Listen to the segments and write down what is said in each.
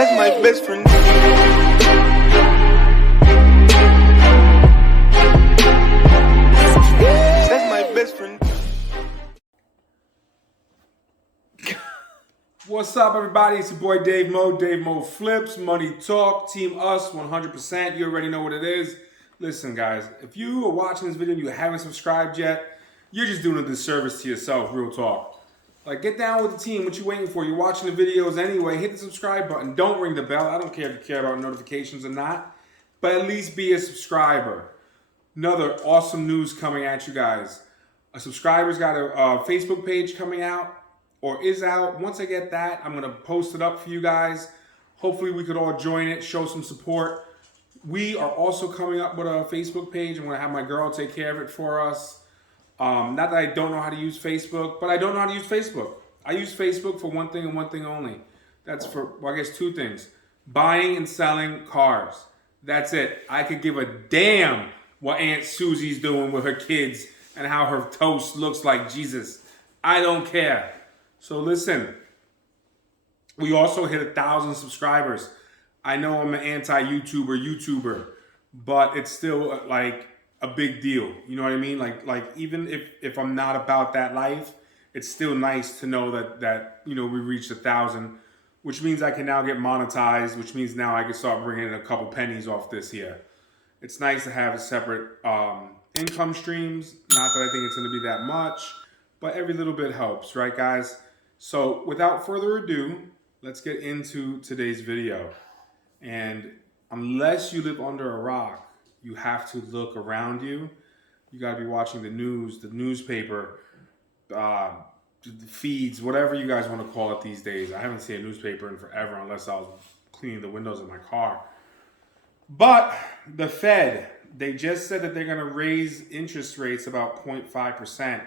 That's my best friend. That's my best friend. What's up, everybody? It's your boy Dave Mo Flips, Money Talk, Team Us, 100%. You already know what it is. Listen, guys, if you are watching this video and you haven't subscribed yet, you're just doing a disservice to yourself, real talk. Like, get down with the team. What you waiting for? You're watching the videos anyway. Hit the subscribe button. Don't ring the bell. I don't care if you care about notifications or not, but at least be a subscriber. Another awesome news coming at you guys. A subscriber's got a Facebook page coming out, or is out. Once I get that, I'm going to post it up for you guys. Hopefully we could all join it, show some support. We are also coming up with a Facebook page. I'm going to have my girl take care of it for us. Not that I don't know how to use Facebook, but I don't know how to use Facebook. I use Facebook for one thing and one thing only. That's for, well, I guess two things. Buying and selling cars. That's it. I could give a damn what Aunt Susie's doing with her kids and how her toast looks like Jesus. I don't care. So listen, we also hit 1,000 subscribers. I know I'm an anti-YouTuber, but it's still like a big deal. You know what I mean? Like even if I'm not about that life, it's still nice to know that you know, we reached 1,000, which means I can now get monetized, which means now I can start bringing in a couple pennies off this here. It's nice to have a separate income streams. Not that I think it's going to be that much, but every little bit helps, right, guys? So without further ado, let's get into today's video. And unless you live under a rock, you have to look around you. You got to be watching the news, the newspaper, the feeds, whatever you guys want to call it these days. I haven't seen a newspaper in forever unless I was cleaning the windows of my car. But the Fed, they just said that they're going to raise interest rates about 0.5%.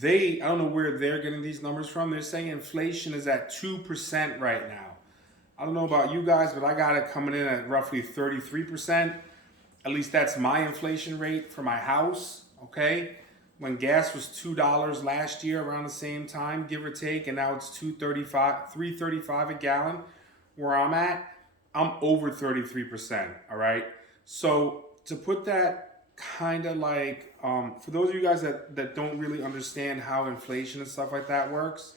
I don't know where they're getting these numbers from. They're saying inflation is at 2% right now. I don't know about you guys, but I got it coming in at roughly 33%. At least that's my inflation rate for my house, okay? When gas was $2 last year around the same time, give or take, and now it's $3.35 a gallon where I'm at, I'm over 33%, all right? So to put that kind of like, for those of you guys that don't really understand how inflation and stuff like that works,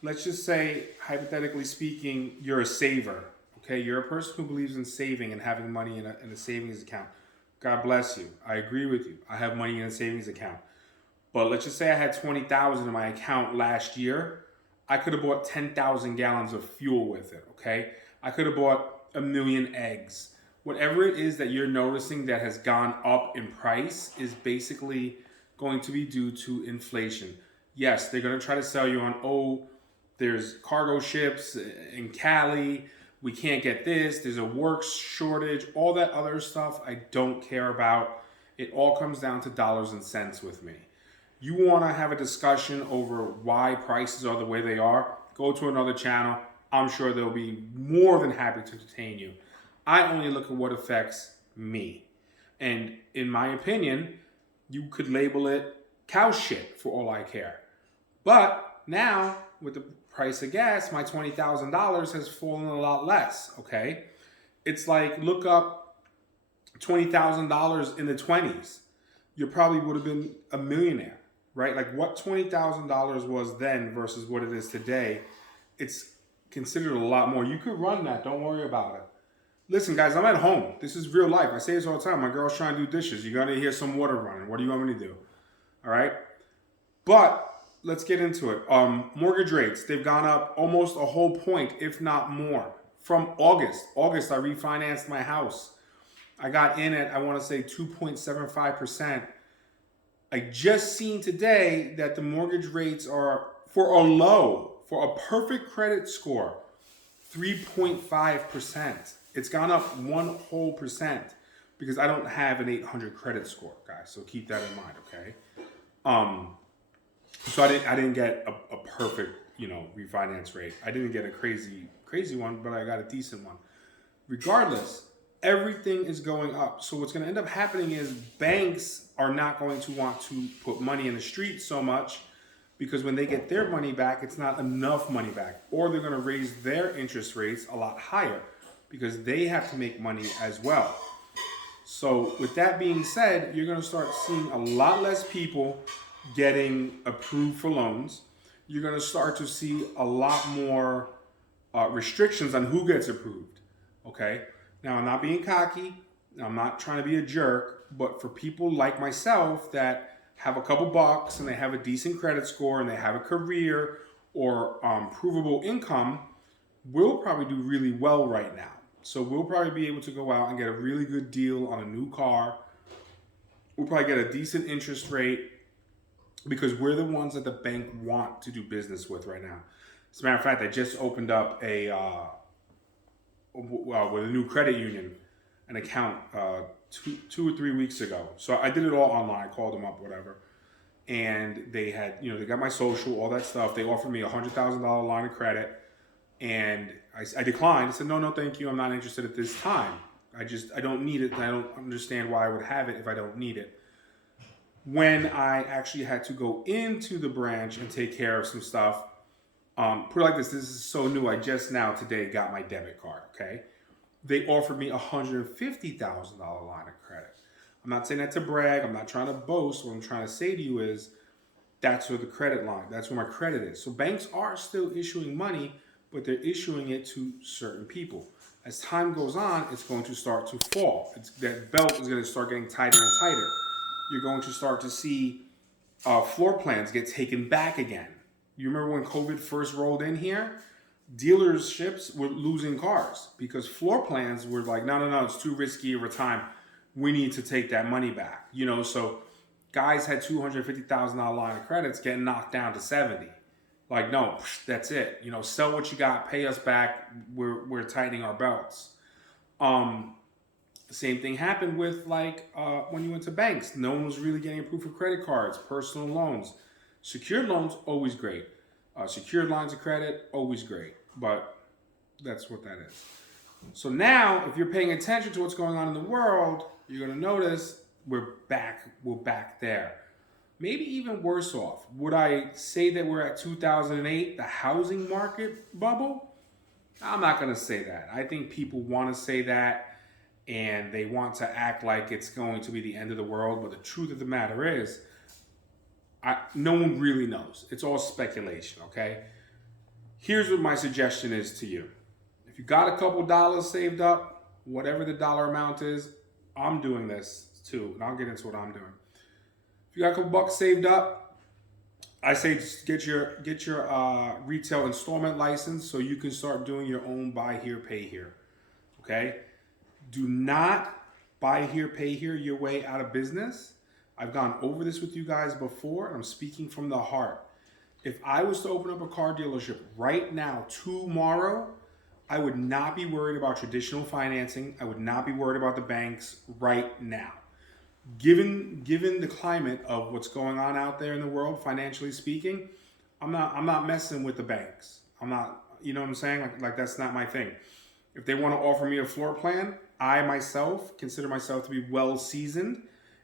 let's just say, hypothetically speaking, you're a saver. Okay, you're a person who believes in saving and having money in a savings account. God bless you. I agree with you. I have money in a savings account. But let's just say I had $20,000 in my account last year. I could have bought 10,000 gallons of fuel with it, okay? I could have bought 1,000,000 eggs. Whatever it is that you're noticing that has gone up in price is basically going to be due to inflation. Yes, they're going to try to sell you on, oh, there's cargo ships in Cali, we can't get this, there's a work shortage, all that other stuff I don't care about. It all comes down to dollars and cents with me. You want to have a discussion over why prices are the way they are, go to another channel. I'm sure they'll be more than happy to entertain you. I only look at what affects me. And in my opinion, you could label it cow shit for all I care. But now, with the price of gas, my $20,000 has fallen a lot less, okay? It's like, look up $20,000 in the 20s. You probably would have been a millionaire, right? Like what $20,000 was then versus what it is today, it's considered a lot more. You could run that, don't worry about it. Listen, guys, I'm at home. This is real life. I say this all the time. My girl's trying to do dishes. You're going to hear some water running. What do you want me to do? All right? But let's get into it. Mortgage rates, they've gone up almost a whole point, if not more. From August, I refinanced my house. I got in at, I want to say 2.75%. I just seen today that the mortgage rates are, for a perfect credit score, 3.5%. It's gone up 1 whole percent because I don't have an 800 credit score, guys. So keep that in mind, okay? So I didn't get a perfect, you know, refinance rate. I didn't get a crazy one, but I got a decent one. Regardless, everything is going up. So what's going to end up happening is banks are not going to want to put money in the street so much because when they get their money back, it's not enough money back, or they're going to raise their interest rates a lot higher because they have to make money as well. So with that being said, you're going to start seeing a lot less people getting approved for loans. You're going to start to see a lot more restrictions on who gets approved. Okay. Now, I'm not being cocky. I'm not trying to be a jerk, but for people like myself that have a couple bucks and they have a decent credit score and they have a career or provable income, we'll probably do really well right now. So we'll probably be able to go out and get a really good deal on a new car. We'll probably get a decent interest rate because we're the ones that the bank want to do business with right now. As a matter of fact, I just opened up with a new credit union, an account 2 or 3 weeks ago. So I did it all online, called them up, whatever. And they had, they got my social, all that stuff. They offered me a $100,000 line of credit. And I declined. I said, no, thank you. I'm not interested at this time. I don't need it. And I don't understand why I would have it if I don't need it. When I actually had to go into the branch and take care of some stuff, put it like this is so new. I just now today got my debit card, okay? They offered me a $150,000 line of credit. I'm not saying that to brag. I'm not trying to boast. What I'm trying to say to you is that's where the credit line, that's where my credit is. So banks are still issuing money, but they're issuing it to certain people. As time goes on, it's going to start to fall. That belt is going to start getting tighter and tighter. You're going to start to see floor plans get taken back again. You remember when COVID first rolled in here? Dealerships were losing cars because floor plans were like, no, it's too risky over time. We need to take that money back. So guys had $250,000 line of credits getting knocked down to 70. Like, no, that's it. Sell what you got, pay us back. We're tightening our belts. The same thing happened with when you went to banks. No one was really getting approved for credit cards, personal loans. Secured loans, always great. Secured lines of credit, always great. But that's what that is. So now, if you're paying attention to what's going on in the world, you're going to notice we're back there. Maybe even worse off. Would I say that we're at 2008, the housing market bubble? I'm not going to say that. I think people want to say that and they want to act like it's going to be the end of the world. But the truth of the matter is, no one really knows. It's all speculation, okay? Here's what my suggestion is to you. If you got a couple dollars saved up, whatever the dollar amount is, I'm doing this too. And I'll get into what I'm doing. If you got a couple bucks saved up, I say just get your retail installment license so you can start doing your own buy here, pay here. Okay? Do not buy here, pay here your way out of business. I've gone over this with you guys before, and I'm speaking from the heart. If I was to open up a car dealership right now, tomorrow, I would not be worried about traditional financing. I would not be worried about the banks right now. Given the climate of what's going on out there in the world, financially speaking, I'm not messing with the banks. I'm not, you know what I'm saying? Like that's not my thing. If they want to offer me a floor plan, I myself consider myself to be well seasoned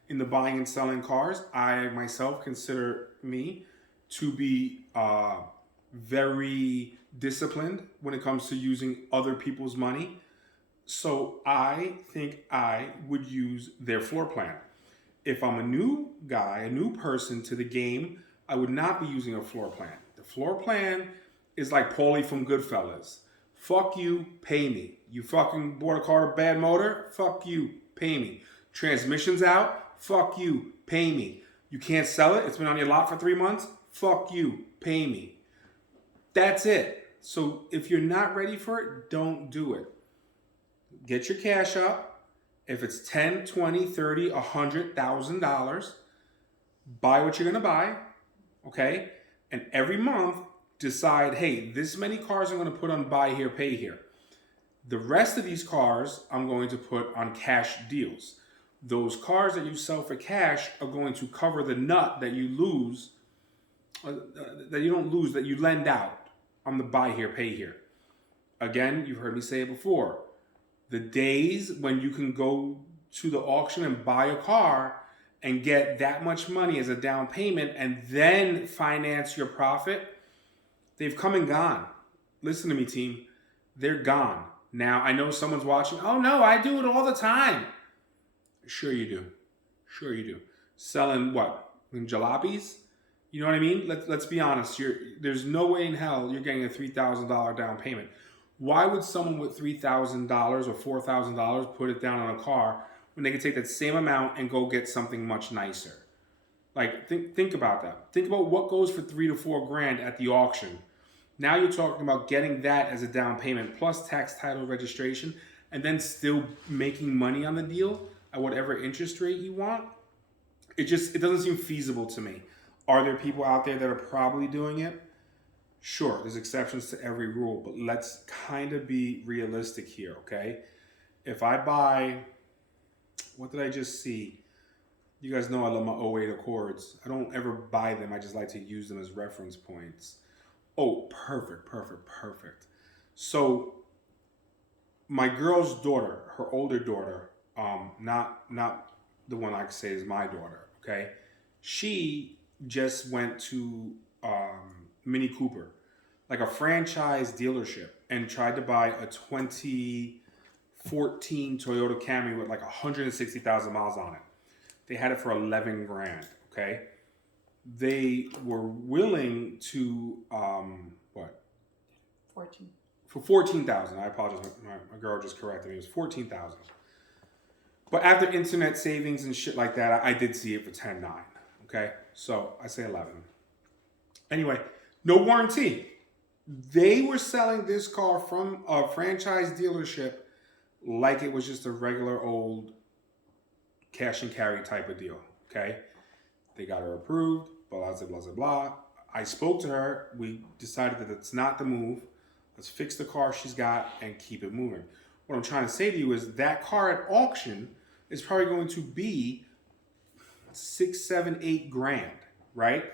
in the buying and selling cars. I myself consider me to be very disciplined when it comes to using other people's money. So I think I would use their floor plan. If I'm a new guy, a new person to the game, I would not be using a floor plan. The floor plan is like Paulie from Goodfellas. Fuck you, pay me. You fucking bought a car with a bad motor? Fuck you, pay me. Transmission's out? Fuck you, pay me. You can't sell it? It's been on your lot for 3 months? Fuck you, pay me. That's it. So if you're not ready for it, don't do it. Get your cash up. If it's $10, $20, $30, $100,000, buy what you're going to buy, okay? And every month, decide, hey, this many cars I'm going to put on buy here, pay here. The rest of these cars I'm going to put on cash deals. Those cars that you sell for cash are going to cover the nut that you lose, that you don't lose, that you lend out on the buy here, pay here. Again, you've heard me say it before. The days when you can go to the auction and buy a car and get that much money as a down payment and then finance your profit, they've come and gone. Listen to me, team. They're gone. Now, I know someone's watching. Oh, no, I do it all the time. Sure you do. Sure you do. Selling what? Jalopies? You know what I mean? Let's be honest. There's no way in hell you're getting a $3,000 down payment. Why would someone with $3,000 or $4,000 put it down on a car when they could take that same amount and go get something much nicer? Like, think about that. Think about what goes for $3 to $4 grand at the auction. Now you're talking about getting that as a down payment plus tax, title, registration, and then still making money on the deal at whatever interest rate you want. It doesn't seem feasible to me. Are there people out there that are probably doing it? Sure, there's exceptions to every rule, but let's kind of be realistic here, okay? If I buy, what did I just see? You guys know I love my '08 Accords. I don't ever buy them. I just like to use them as reference points. Oh, perfect. So my girl's daughter, her older daughter, not the one I could say is my daughter, okay? She just went to Mini Cooper, like a franchise dealership, and tried to buy a 2014 Toyota Camry with like 160,000 miles on it. They had it for 11 grand, okay? They were willing to, what? 14. For 14,000. I apologize. My girl just corrected me. It was 14,000. But after internet savings and shit like that, I did see it for 10.9. Okay? So I say 11. Anyway, no warranty. They were selling this car from a franchise dealership like it was just a regular old cash and carry type of deal. Okay? They got her approved, blah, blah, blah, blah. I spoke to her. We decided that it's not the move. Let's fix the car she's got and keep it moving. What I'm trying to say to you is that car at auction is probably going to be 6, 7, 8 grand, right?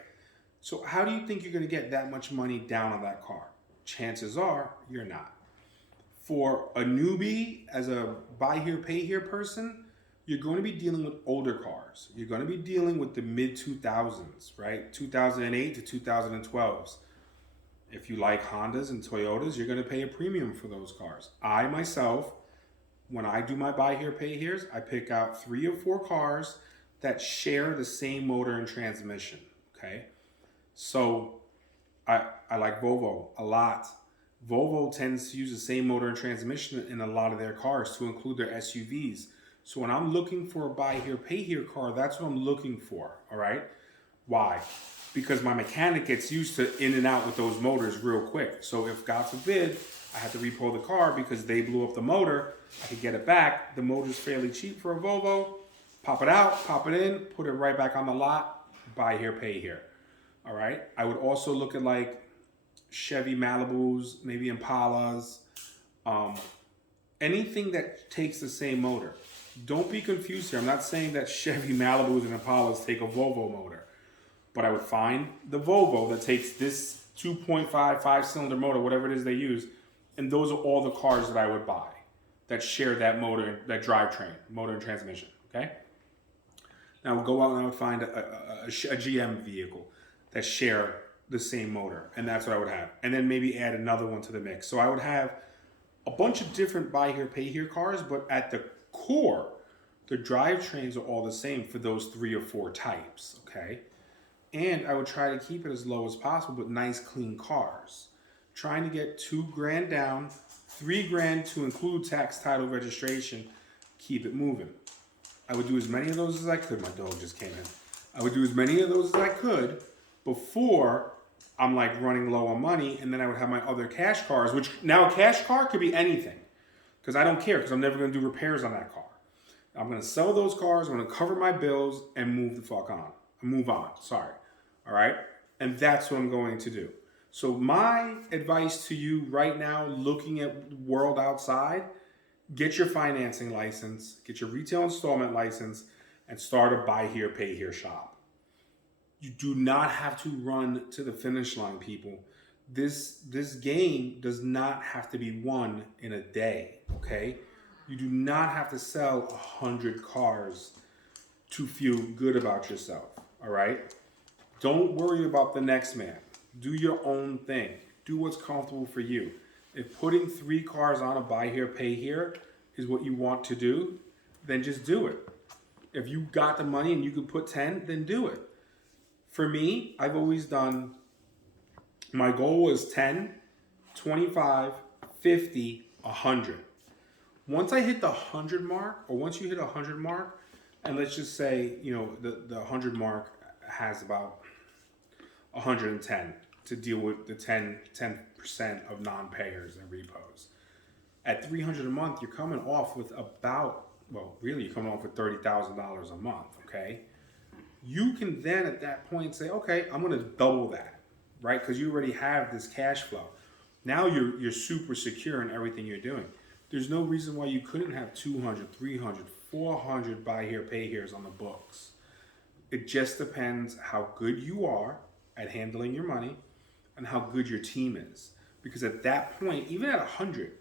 So how do you think you're going to get that much money down on that car? Chances are you're not. For a newbie, as a buy here, pay here person, you're going to be dealing with older cars. You're going to be dealing with the mid 2000s, right? 2008 to 2012s. If you like Hondas and Toyotas, you're going to pay a premium for those cars. I myself, when I do my buy here, pay here's, I pick out 3 or 4 cars that share the same motor and transmission, okay? So I like Volvo a lot. Volvo tends to use the same motor and transmission in a lot of their cars to include their SUVs. So when I'm looking for a buy here, pay here car, that's what I'm looking for, all right? Why? Because my mechanic gets used to in and out with those motors real quick. So if, God forbid, I had to repo the car because they blew up the motor, I could get it back. The motor's fairly cheap for a Volvo. Pop it out, pop it in, put it right back on the lot, buy here, pay here. All right? I would also look at like Chevy Malibus, maybe Impalas, anything that takes the same motor. Don't be confused here. I'm not saying that Chevy Malibus and Impalas take a Volvo motor. But I would find the Volvo that takes this 2.5, 5-cylinder motor, whatever it is they use, and those are all the cars that I would buy that share that motor, that drivetrain, motor and transmission, okay? Now I would go out and I would find a GM vehicle that share the same motor, and that's what I would have. And then maybe add another one to the mix. So I would have a bunch of different buy here, pay here cars, but at the core, the drivetrains are all the same for those 3 or 4 types, okay? And I would try to keep it as low as possible, but nice, clean cars. Trying to get 2 grand down, 3 grand to include tax, title, registration, keep it moving. I would do as many of those as I could. My dog just came in. I would do as many of those as I could before I'm like running low on money, and then I would have my other cash cars, which now a cash car could be anything because I don't care because I'm never going to do repairs on that car. I'm going to sell those cars, I'm going to cover my bills, and move the fuck on. Move on, sorry. All right? And that's what I'm going to do. So my advice to you right now, looking at the world outside, get your financing license, get your retail installment license, and start a buy here, pay here shop. You do not have to run to the finish line, people. This game does not have to be won in a day, okay? You do not have to sell 100 cars to feel good about yourself. All right? Don't worry about the next man. Do your own thing. Do what's comfortable for you. If putting 3 cars on a buy here, pay here is what you want to do, then just do it. If you got the money and you could put 10, then do it. For me, I've always done, my goal was 10, 25, 50, 100. Once I hit the 100 mark, or once you hit 100 mark, and let's just say, the 100 mark has about 110 to deal with the 10% of non-payers and repos. At 300 a month, you're coming off with about, you're coming off with $30,000 a month, okay? You can then at that point say, okay, I'm gonna double that, right? Because you already have this cash flow. Now you're super secure in everything you're doing. There's no reason why you couldn't have 200, 300, 400 buy here, pay here's on the books. It just depends how good you are at handling your money and how good your team is. Because at that point, even at 100,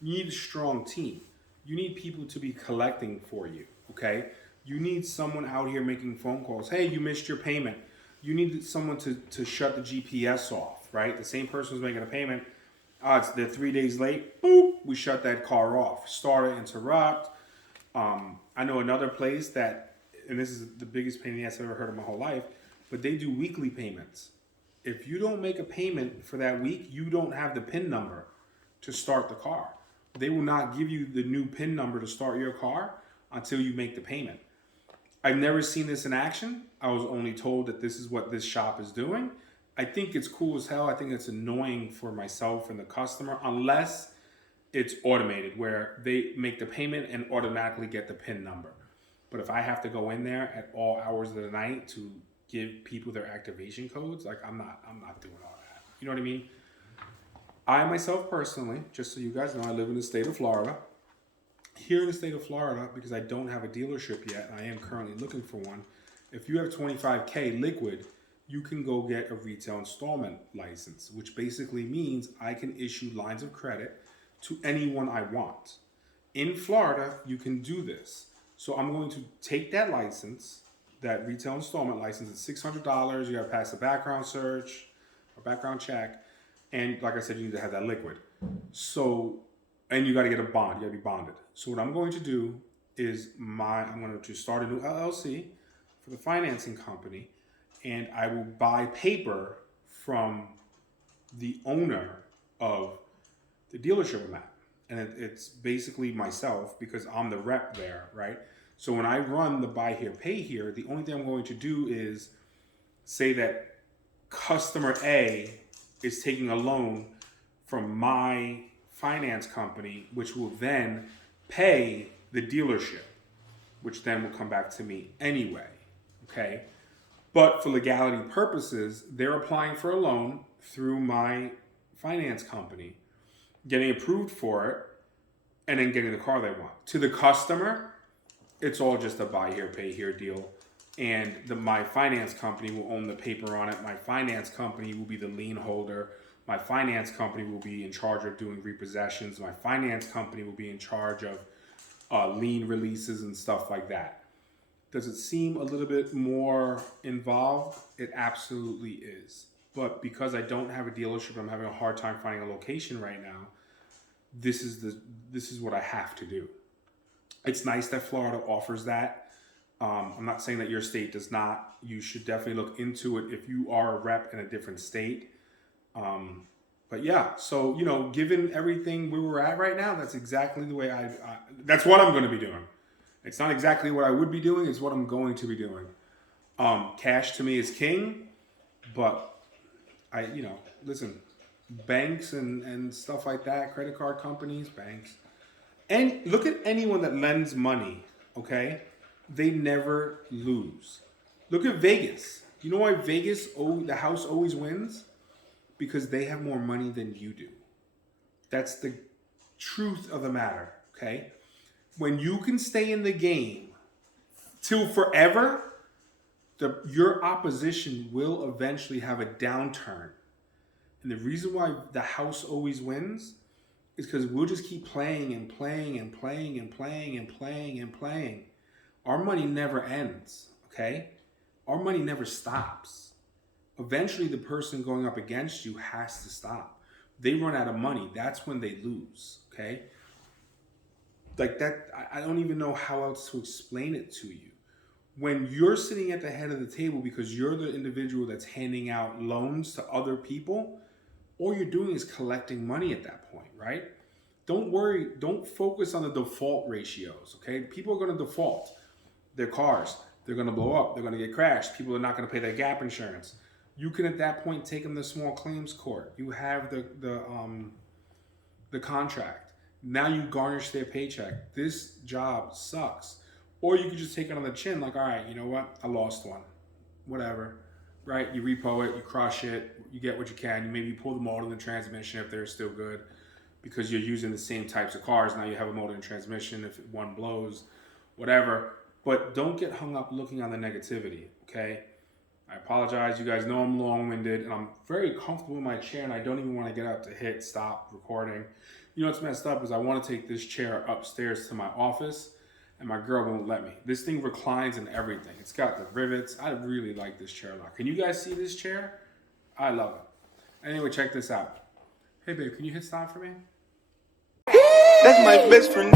you need a strong team. You need people to be collecting for you, okay? You need someone out here making phone calls. Hey, you missed your payment. You need someone to shut the GPS off, right? The same person who's making a payment, they're 3 days late, boop, we shut that car off. Start, interrupt. I know another place that, and this is the biggest pain in the ass I've ever heard in my whole life, but they do weekly payments. If you don't make a payment for that week, you don't have the PIN number to start the car. They will not give you the new PIN number to start your car until you make the payment. I've never seen this in action. I was only told that this is what this shop is doing. I think it's cool as hell. I think it's annoying for myself and the customer unless it's automated where they make the payment and automatically get the PIN number. But if I have to go in there at all hours of the night to give people their activation codes, like I'm not doing all that. You know what I mean? I myself personally, just so you guys know, I live in the state of Florida. Here in the state of Florida, because I don't have a dealership yet, I am currently looking for one. If you have 25K liquid, you can go get a retail installment license, which basically means I can issue lines of credit to anyone I want. In Florida, you can do this. So I'm going to take that license, that retail installment license, it's $600. You got to pass a background search, a background check. And like I said, you need to have that liquid. So, and you got to get a bond. You got to be bonded. So what I'm going to do is I'm going to start a new LLC for the financing company, and I will buy paper from the owner of the dealership I'm at. And it's basically myself because I'm the rep there, right? So when I run the buy here, pay here, the only thing I'm going to do is say that customer A is taking a loan from my finance company, which will then pay the dealership, which then will come back to me anyway, okay? But for legality purposes, they're applying for a loan through my finance company, getting approved for it, and then getting the car they want. To the customer, it's all just a buy here, pay here deal. And my finance company will own the paper on it. My finance company will be the lien holder. My finance company will be in charge of doing repossessions. My finance company will be in charge of lien releases and stuff like that. Does it seem a little bit more involved? It absolutely is. But because I don't have a dealership, I'm having a hard time finding a location right now. This is what I have to do. It's nice that Florida offers that. I'm not saying that your state does not. You should definitely look into it if you are a rep in a different state. But yeah, so, given everything where we're at right now, that's exactly the way that's what I'm going to be doing. It's not exactly what I would be doing. It's what I'm going to be doing. Cash to me is king, but listen, banks and stuff like that, credit card companies, banks, and look at anyone that lends money, okay? They never lose. Look at Vegas. You know why Vegas, the house always wins? Because they have more money than you do. That's the truth of the matter, okay? When you can stay in the game till forever, your opposition will eventually have a downturn. And the reason why the house always wins is because we'll just keep playing and playing and playing and playing and playing and playing. our money never ends, okay? Our money never stops. Eventually, the person going up against you has to stop. They run out of money. That's when they lose, okay? Like that, I don't even know how else to explain it to you. When you're sitting at the head of the table because you're the individual that's handing out loans to other people, all you're doing is collecting money at that point, right? Don't worry, don't focus on the default ratios, okay? People are going to default their cars. They're going to blow up. They're going to get crashed. People are not going to pay their gap insurance. You can at that point take them to small claims court. You have the contract. Now you garnish their paycheck. This job sucks. Or you could just take it on the chin, like, all right, you know what? I lost one. Whatever, right? You repo it, you crush it, you get what you can. You maybe pull the motor and the transmission if they're still good, because you're using the same types of cars. Now you have a motor and transmission if one blows, whatever. But don't get hung up looking on the negativity, okay? I apologize. You guys know I'm long-winded, and I'm very comfortable in my chair, and I don't even want to get up to hit stop recording. You know what's messed up is I want to take this chair upstairs to my office, and my girl won't let me. This thing reclines and everything. It's got the rivets. I really like this chair a lot. Can you guys see this chair? I love it. Anyway, check this out. Hey, babe, can you hit stop for me? That's my best friend.